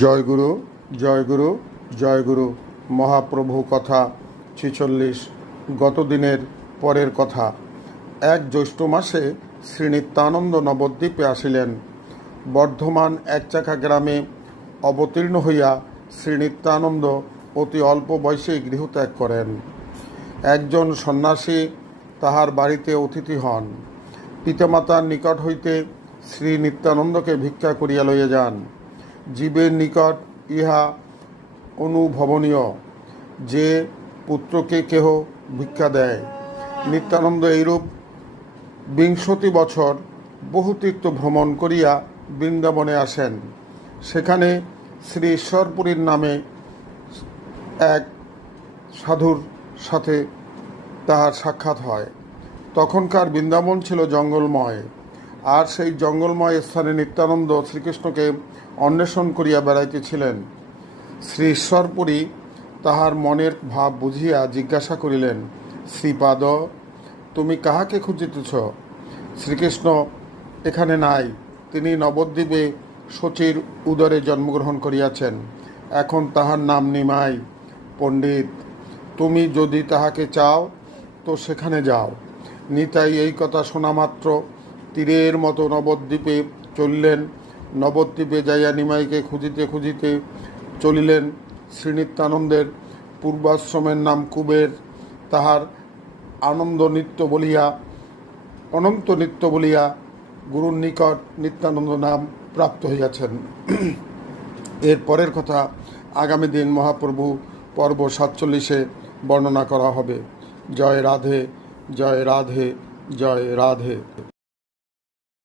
জয়গুরু জয়গুরু জয়গুরু। মহাপ্রভু কথা 46। গতদিনের পরের কথা। এক জ্যৈষ্ঠ মাসে শ্রী নিত্যানন্দ নবদ্বীপে আসিলেন। বর্ধমান একচাকা গ্রামে অবতীর্ণ হইয়া শ্রী নিত্যানন্দ অতি অল্প বয়সে গৃহত্যাগ করেন। একজন সন্ন্যাসী তাহার বাড়িতে অতিথি হন। পিতামাতার নিকট হইতে শ্রী নিত্যানন্দকে ভিক্ষা করিয়া লইয়া যান। জীবের নিকট ইহা অনুভবনীয় যে পুত্রকে কেহ ভিক্ষা দেয়। নিত্যানন্দ এইরূপ 20 বছর বহু তীর্থ ভ্রমণ করিয়া বৃন্দাবনে আসেন। সেখানে শ্রী ঈশ্বরপুরীর নামে এক সাধুর সাথে তাহার সাক্ষাৎ হয়। তখনকার বৃন্দাবন ছিল জঙ্গলময়, আর সেই জঙ্গলময় স্থানে নিত্যানন্দ শ্রীকৃষ্ণকে অন্বেষণ করিয়া বেড়াইতেছিলেন। শ্রী ঈশ্বরপুরী তাহার মনের ভাব বুঝিয়া জিজ্ঞাসা করিলেন, শ্রীপাদ, তুমি কাহাকে খুঁজিতেছ? শ্রীকৃষ্ণ এখানে নাই, তিনি নবদ্বীপে শচীর উদরে জন্মগ্রহণ করিয়াছেন। এখন তাহার নাম নিমাই। পণ্ডিত, তুমি যদি তাহাকে চাও তো সেখানে যাও। নিতাই এই কথা শোনা মাত্র তীরের মতো নবদ্বীপে চলিলেন। নবদ্বীপে যাইয়া নিমাইকে খুঁজিতে খুঁজিতে চলিলেন। শ্রীনিত্যানন্দের পূর্বাশ্রমের নাম কুবের। তাহার অনন্ত নৃত্য বলিয়া গুরুর নিকট নিত্যানন্দ নাম প্রাপ্ত হইয়াছেন। এর পরের কথা আগামী দিন মহাপ্রভু পর্ব 47 বর্ণনা করা হবে। জয় রাধে, জয় রাধে, জয় রাধে।